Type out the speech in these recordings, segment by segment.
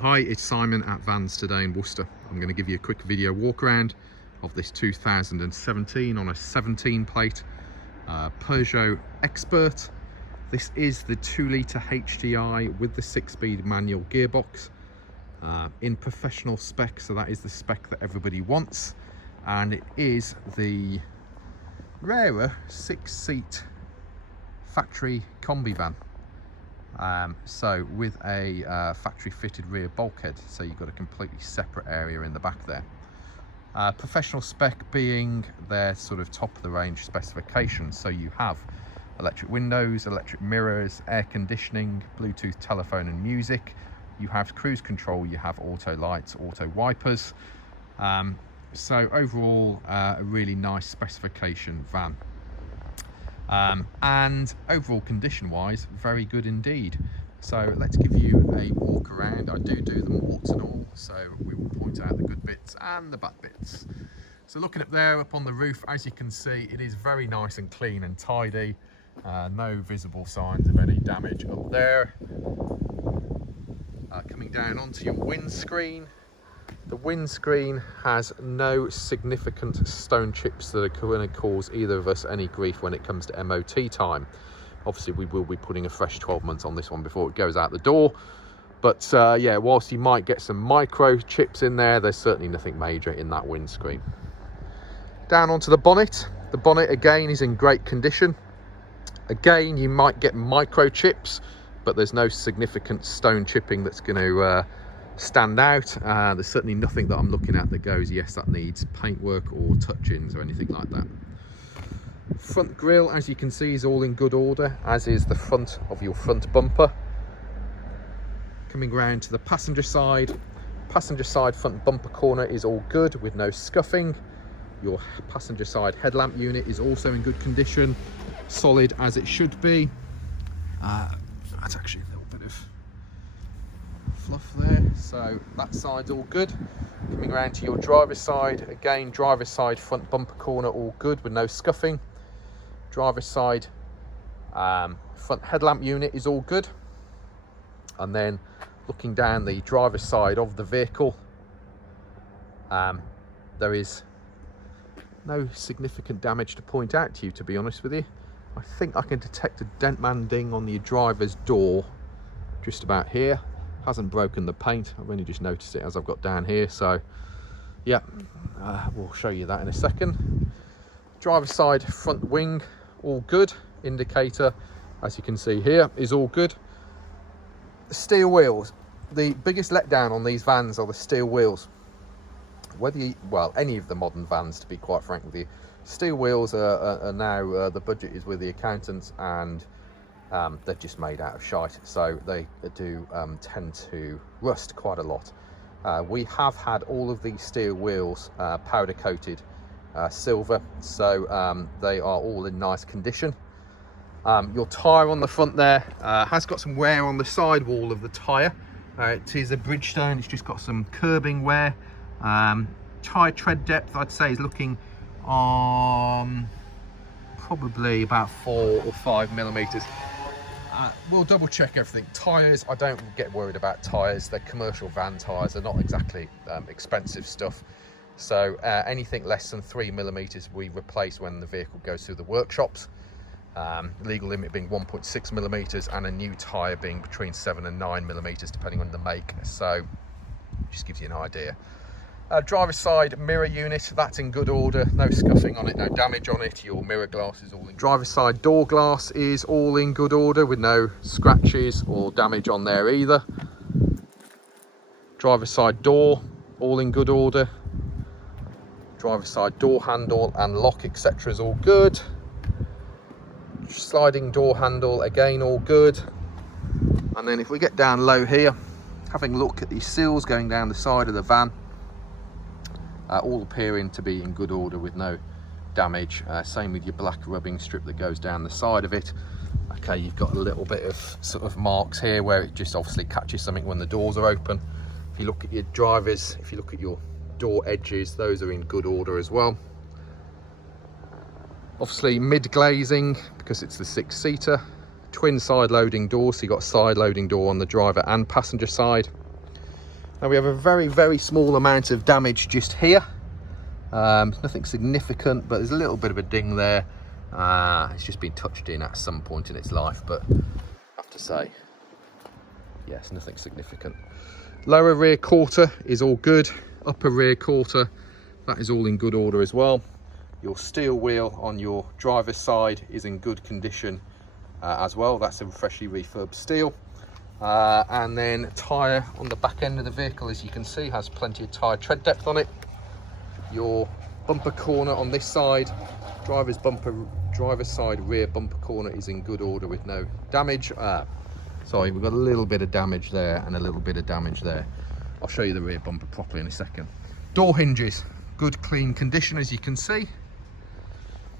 Hi, it's Simon at Vans Today in Worcester. I'm going to give you a quick video walk around of this 2017 on a 17 plate Peugeot Expert. This is the 2-litre HDI with the 6-speed manual gearbox in professional spec, so that is the spec that everybody wants, and it is the rarer 6-seat factory Combi van. So with a factory fitted rear bulkhead, so you've got a completely separate area in the back there. Professional spec being their sort of top of the range specifications, so you have electric windows, electric mirrors, air conditioning, Bluetooth telephone and music, you have cruise control, you have auto lights, auto wipers, so overall a really nice specification van. And overall condition wise, very good indeed. So let's give you a walk around. I do them warts and all, so we will point out the good bits and the bad bits. So looking up there up on the roof, as you can see, it is very nice and clean and tidy. No visible signs of any damage up there. Coming down onto your windscreen, the windscreen has no significant stone chips that are going to cause either of us any grief when it comes to MOT time. Obviously we will be putting a fresh 12 months on this one before it goes out the door, but yeah, whilst you might get some micro chips in there, there's certainly nothing major in that windscreen. Down onto the bonnet again is in great condition. Again, you might get micro chips, but there's no significant stone chipping that's going to stand out. There's certainly nothing that I'm looking at that goes, yes, that needs paintwork or touch-ins or anything like that. Front grille, as you can see, is all in good order, as is the front of your front bumper. Coming round to the passenger side front bumper corner is all good with no scuffing. Your passenger side headlamp unit is also in good condition, solid as it should be. That's actually a little bit of fluff there, so that side's all good. Coming around to your driver's side, again, driver's side front bumper corner all good with no scuffing. Driver's side front headlamp unit is all good. And then looking down the driver's side of the vehicle, there is no significant damage to point out to you, to be honest with you. I think I can detect a dent manding on the driver's door just about here. Hasn't broken the paint, I've only just noticed it as I've got down here, so yeah, we'll show you that in a second. Driver's side front wing all good, indicator as you can see here is all good. The steel wheels, the biggest letdown on these vans are the steel wheels. Whether you, well, any of the modern vans, to be quite frank with you, steel wheels are now, the budget is with the accountants, and they're just made out of shite, so they do tend to rust quite a lot. We have had all of these steel wheels powder coated silver, so they are all in nice condition. Your tyre on the front there has got some wear on the sidewall of the tyre. It is a Bridgestone, it's just got some curbing wear. Tyre tread depth, I'd say, is looking probably about 4 or 5 millimeters. We'll double check everything. Tyres, I don't get worried about tyres. They're commercial van tyres. They're not exactly expensive stuff. So anything less than 3 millimeters we replace when the vehicle goes through the workshops. Legal limit being 1.6 millimeters, and a new tyre being between 7 and 9 millimeters depending on the make. So just gives you an idea. Driver's side mirror unit, that's in good order, no scuffing on it, no damage on it. Your mirror glass is all in. Driver's side door glass is all in good order with no scratches or damage on there either. Driver's side door, all in good order. Driver's side door handle and lock, etc. is all good. Sliding door handle, again all good. And then if we get down low here, having a look at these seals going down the side of the van, all appearing to be in good order with no damage. Same with your black rubbing strip that goes down the side of it. Okay, you've got a little bit of sort of marks here where it just obviously catches something when the doors are open. If you look at your drivers, if you look at your door edges, those are in good order as well. Obviously mid glazing because it's the 6-seater. Twin side loading doors, so you've got a side loading door on the driver and passenger side. Now we have a very small amount of damage just here. Nothing significant, but there's a little bit of a ding there. It's just been touched in at some point in its life, but I have to say, yes, nothing significant. Lower rear quarter is all good. Upper rear quarter, that is all in good order as well. Your steel wheel on your driver's side is in good condition as well. That's a freshly refurbed steel. And then tyre on the back end of the vehicle, as you can see, has plenty of tyre tread depth on it. Your bumper corner on this side, driver's side rear bumper corner is in good order with no damage. Sorry, we've got a little bit of damage there and a little bit of damage there. I'll show you the rear bumper properly in a second. Door hinges, good clean condition, as you can see.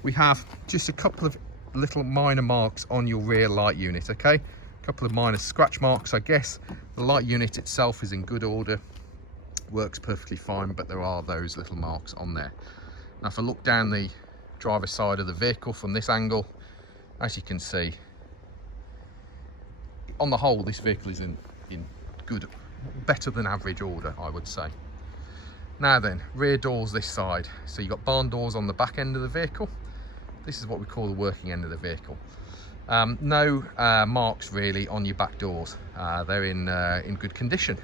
We have just a couple of little minor marks on your rear light unit, okay? A couple of minor scratch marks, I guess. The light unit itself is in good order, works perfectly fine, but there are those little marks on there. Now if I look down the driver's side of the vehicle from this angle, as you can see, on the whole this vehicle is in good, better than average order, I would say. Now then, rear doors this side. So you've got barn doors on the back end of the vehicle. This is what we call the working end of the vehicle. No marks really on your back doors. They're in good condition.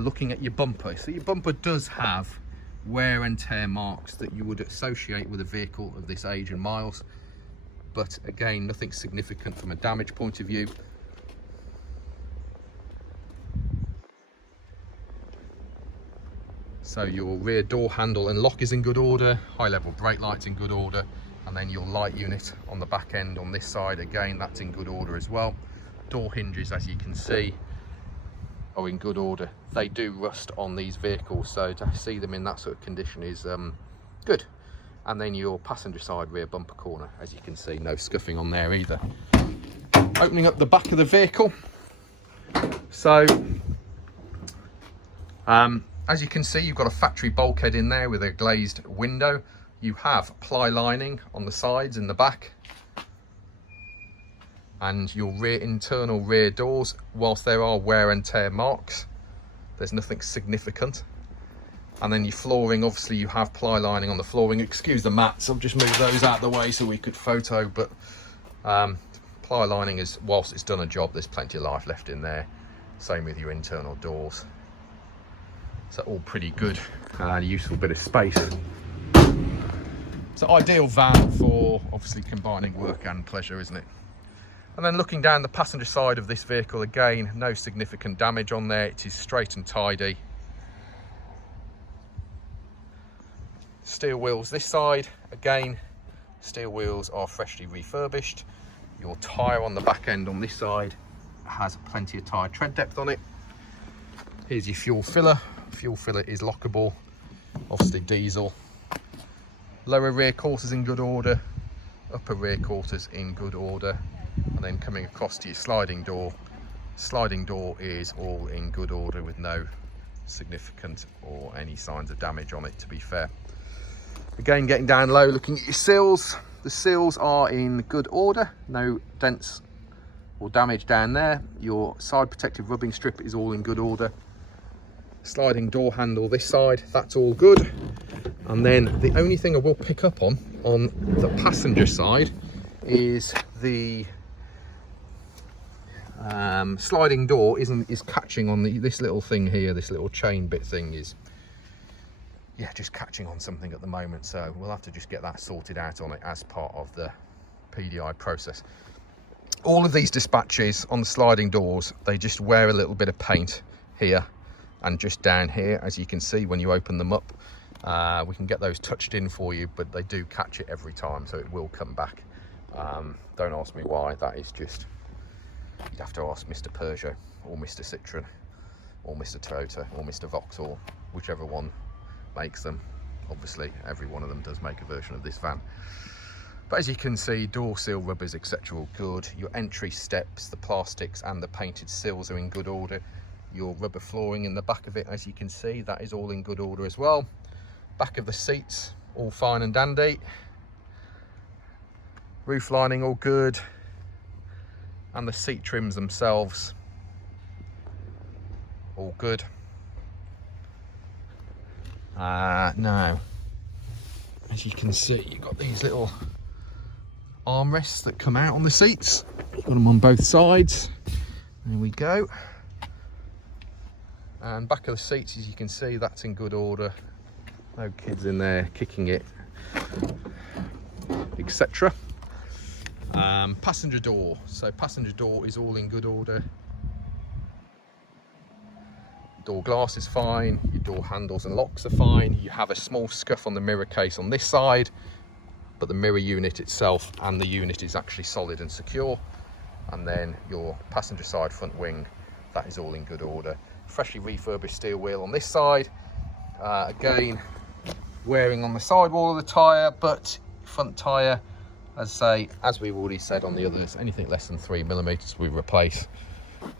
Looking at your bumper, so your bumper does have wear and tear marks that you would associate with a vehicle of this age and miles, but again, nothing significant from a damage point of view. So your rear door handle and lock is in good order, high level brake lights in good order, and then your light unit on the back end on this side, again, that's in good order as well. Door hinges, as you can see, are in good order. They do rust on these vehicles, so to see them in that sort of condition is good. And then your passenger side rear bumper corner, as you can see, no scuffing on there either. Opening up the back of the vehicle, so as you can see, you've got a factory bulkhead in there with a glazed window. You have ply lining on the sides and the back, and your internal rear doors, whilst there are wear and tear marks, there's nothing significant. And then your flooring, obviously you have ply lining on the flooring. Excuse the mats, I'll just move those out of the way so we could photo, but ply lining is, whilst it's done a job, there's plenty of life left in there. Same with your internal doors. So all pretty good, useful bit of space. It's an ideal van for obviously combining work and pleasure, isn't it? And then looking down the passenger side of this vehicle, again, no significant damage on there. It is straight and tidy. Steel wheels this side, again, steel wheels are freshly refurbished. Your tyre on the back end on this side has plenty of tyre tread depth on it. Here's your fuel filler. Fuel filler is lockable, obviously diesel. Lower rear quarters in good order, upper rear quarters in good order. And then coming across to your sliding door is all in good order with no significant or any signs of damage on it, to be fair. Again, getting down low, looking at your sills, the sills are in good order, no dents or damage down there. Your side protective rubbing strip is all in good order. Sliding door handle this side, that's all good. And then the only thing I will pick up on the passenger side is the sliding door is catching on this little thing here. This little chain bit thing is, yeah, just catching on something at the moment, so we'll have to just get that sorted out on it as part of the PDI process. All of these dispatches on the sliding doors, they just wear a little bit of paint here and just down here, as you can see when you open them up. We can get those touched in for you, but they do catch it every time, so it will come back. Don't ask me why. That is just, you'd have to ask Mr. Peugeot or Mr. Citroen or Mr. Toyota or Mr. Vauxhall, whichever one makes them. Obviously every one of them does make a version of this van, but as you can see, door seal rubbers, etc., all good. Your entry steps, the plastics and the painted sills are in good order. Your rubber flooring in the back of it, as you can see, that is all in good order as well. Back of the seats, all fine and dandy. Roof lining all good, and the seat trims themselves all good. Now, as you can see, you've got these little armrests that come out on the seats. You've got them on both sides. There we go. And back of the seats, as you can see, that's in good order. No kids in there kicking it, etc. Passenger door. So passenger door is all in good order. Door glass is fine, your door handles and locks are fine. You have a small scuff on the mirror case on this side, but the mirror unit itself and the unit is actually solid and secure. And then your passenger side front wing, that is all in good order. Freshly refurbished steel wheel on this side. Again, wearing on the sidewall of the tyre, but front tyre, as we've already said on the others, anything less than 3mm we replace.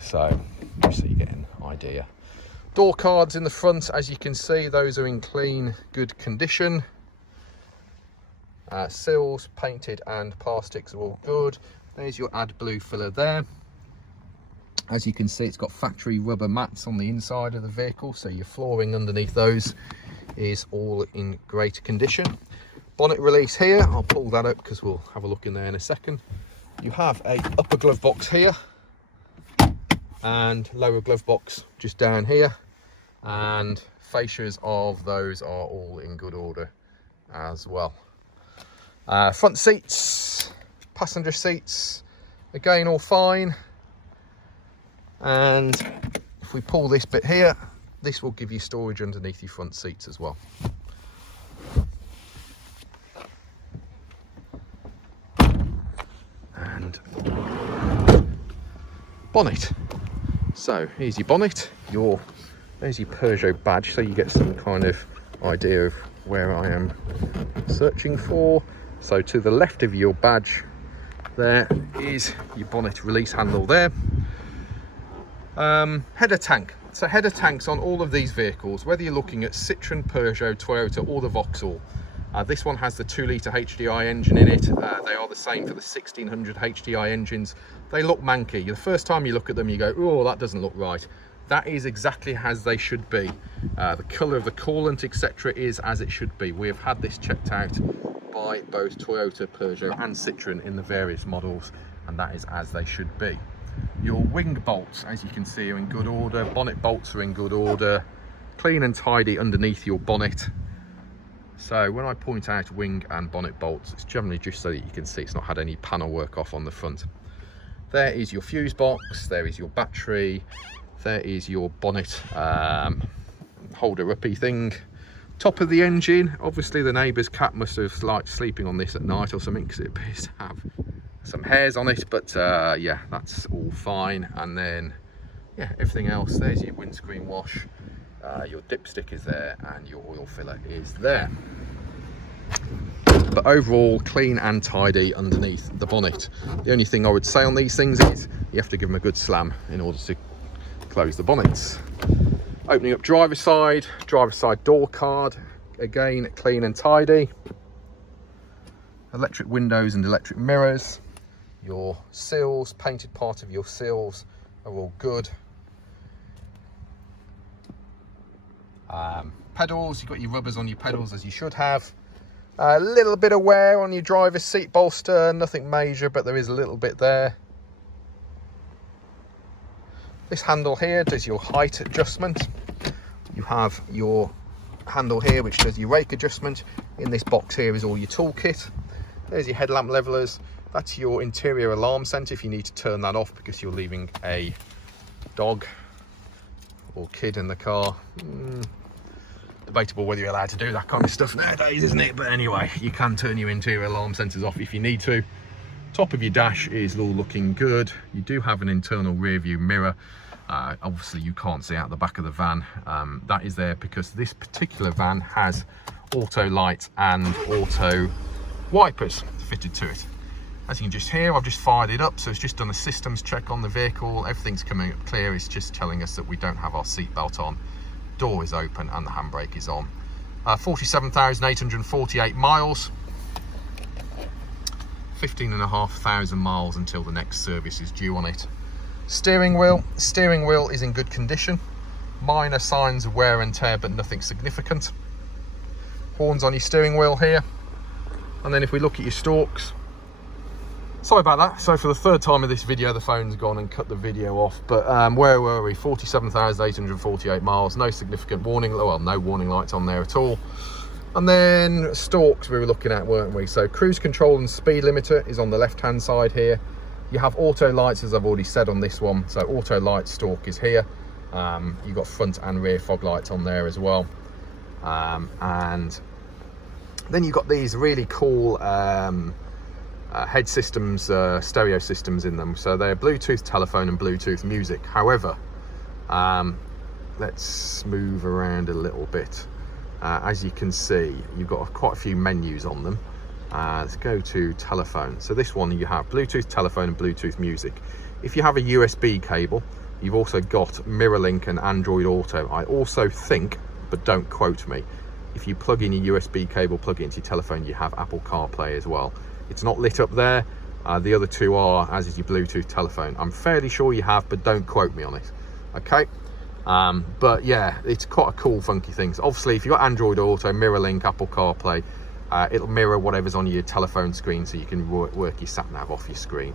So just so you get an idea. Door cards in the front, as you can see, those are in clean, good condition. Sills, painted and plastics are all good. There's your AdBlue filler there. As you can see, it's got factory rubber mats on the inside of the vehicle, so your flooring underneath those is all in great condition. Bonnet release here, I'll pull that up because we'll have a look in there in a second. You have a upper glove box here and lower glove box just down here, and fascias of those are all in good order as well. Front seats, passenger seats, again all fine. And if we pull this bit here, this will give you storage underneath your front seats as well. And bonnet. So here's your bonnet. There's your Peugeot badge, so you get some kind of idea of where I am searching for. So to the left of your badge, there is your bonnet release handle there. Header tank. So header tanks on all of these vehicles, whether you're looking at Citroen, Peugeot, Toyota or the Vauxhall. This one has the 2-litre HDI engine in it. They are the same for the 1600 HDI engines. They look manky. The first time you look at them, you go, oh, that doesn't look right. That is exactly as they should be. The colour of the coolant, etc. is as it should be. We have had this checked out by both Toyota, Peugeot and Citroen in the various models, and that is as they should be. Your wing bolts, as you can see, are in good order. Bonnet bolts are in good order. Clean and tidy underneath your bonnet. So when I point out wing and bonnet bolts, it's generally just so that you can see it's not had any panel work off on the front. There is your fuse box, there is your battery, there is your bonnet holder uppy thing. Top of the engine, obviously the neighbour's cat must have liked sleeping on this at night or something, because it appears to have some hairs on it, but yeah, that's all fine. And then yeah, everything else, there's your windscreen wash, your dipstick is there, and your oil filler is there. But overall, clean and tidy underneath the bonnet. The only thing I would say on these things is you have to give them a good slam in order to close the bonnets. Opening up driver's side door card, again clean and tidy. Electric windows and electric mirrors. Your sills, painted part of your sills are all good. Pedals, you've got your rubbers on your pedals as you should have. A little bit of wear on your driver's seat bolster, nothing major, but there is a little bit there. This handle here does your height adjustment. You have your handle here which does your rake adjustment. In this box here is all your toolkit. There's your headlamp levelers. That's your interior alarm sensor if you need to turn that off because you're leaving a dog or kid in the car. Debatable whether you're allowed to do that kind of stuff nowadays, isn't it? But anyway, you can turn your interior alarm sensors off if you need to. Top of your dash is all looking good. You do have an internal rear view mirror. Obviously you can't see out the back of the van. That is there because this particular van has auto lights and auto wipers fitted to it. As you can just hear, I've just fired it up, so it's just done a systems check on the vehicle. Everything's coming up clear. It's just telling us that we don't have our seatbelt on. Door is open and the handbrake is on. 47,848 miles. 15,500 miles until the next service is due on it. Steering wheel is in good condition. Minor signs of wear and tear, but nothing significant. horns on your steering wheel here. And then if we look at your stalks, sorry about that. So for the third time in this video, the phone's gone and cut the video off. But where were we? 47,848 miles. No significant warning. Well, no warning lights on there at all. And then stalks we were looking at, weren't we? So cruise control and speed limiter is on the left-hand side here. You have auto lights, as I've already said on this one. So auto light stalk is here. You've got front and rear fog lights on there as well. And then you've got these really cool head systems, stereo systems in them. So they're Bluetooth telephone and Bluetooth music. However, let's move around a little bit. As you can see, you've got quite a few menus on them. Let's go to telephone. So this one, you have Bluetooth telephone and Bluetooth music. If you have a USB cable, you've also got Mirror Link and Android Auto. I also think, but don't quote me, if you plug in your USB cable, plug it into your telephone, you have Apple CarPlay as well. It's not lit up there. The other two are, as is your Bluetooth telephone. I'm fairly sure you have, but don't quote me on it. Okay. But yeah, it's quite a cool, funky thing. So obviously, if you've got Android Auto, Mirror Link, Apple CarPlay, it'll mirror whatever's on your telephone screen, so you can work your sat nav off your screen.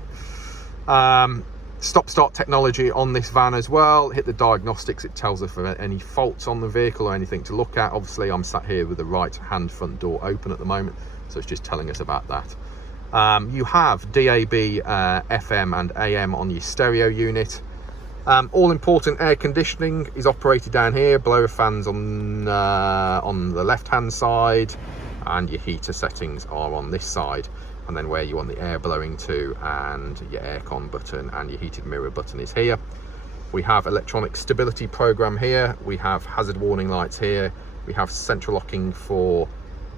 Stop-start technology on this van as well. Hit the diagnostics, it tells us if any faults on the vehicle or anything to look at. Obviously, I'm sat here with the right-hand front door open at the moment, so it's just telling us about that. You have DAB, FM and AM on your stereo unit. All important air conditioning is operated down here. Blower fans on the left hand side, and your heater settings are on this side. And then where you want the air blowing to, and your aircon button and your heated mirror button is here. We have electronic stability program here. We have hazard warning lights here. We have central locking for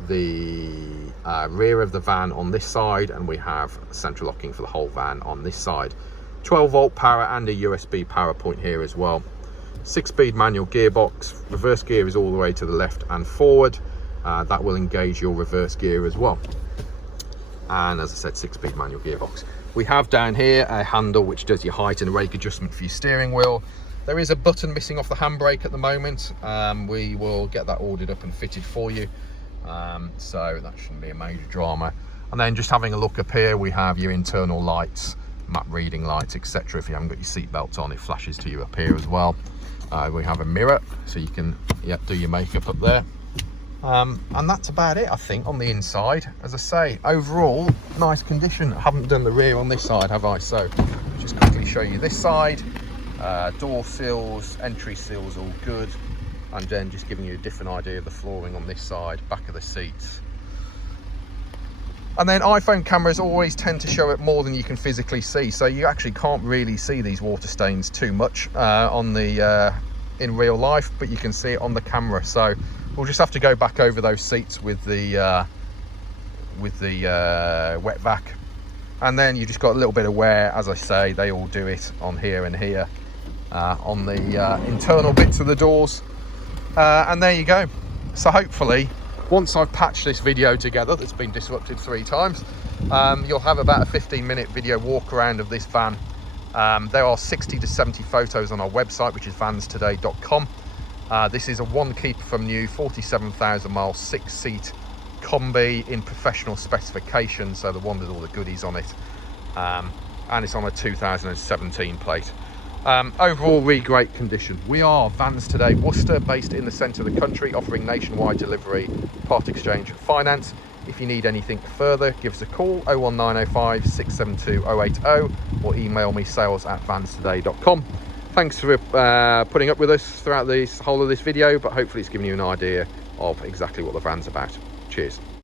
the rear of the van on this side, and we have central locking for the whole van on this side. 12-volt power and a USB power point here as well. 6-speed manual gearbox. Reverse gear is all the way to the left and forward. That will engage your reverse gear as well. And as I said, 6-speed manual gearbox. We have down here a handle which does your height and rake adjustment for your steering wheel. There is a button missing off the handbrake at the moment. We will get that ordered up and fitted for you. So that shouldn't be a major drama. And then just having a look up here, we have your internal lights, map reading lights, etc. If you haven't got your seat belts on, it flashes to you up here as well. We have a mirror, so you can do your makeup up there. And that's about it, I think, on the inside. As I say, overall, nice condition. I haven't done the rear on this side, have I? So just quickly show you this side. Door sills, entry sills, all good. And then just giving you a different idea of the flooring on this side, back of the seats. And then iPhone cameras always tend to show it more than you can physically see, so you actually can't really see these water stains too much in real life, but you can see it on the camera. So we'll just have to go back over those seats with the wet vac, and then you just got a little bit of wear. As I say, they all do it on here and here on the internal bits of the doors, and there you go. So hopefully, once I've patched this video together that's been disrupted 3 times, you'll have about a 15-minute video walk around of this van. There are 60 to 70 photos on our website, which is vanstoday.com. This is a one keeper from new, 47,000 miles, 6-seat Combi in professional specification, so the one with all the goodies on it, and it's on a 2017 plate. Overall, really great condition. We are Vans Today Worcester, based in the centre of the country, offering nationwide delivery, part exchange and finance. If you need anything further, give us a call, 01905 672 080, or email me, sales@vanstoday.com. Thanks for putting up with us throughout the whole of this video, but hopefully it's given you an idea of exactly what the van's about. Cheers.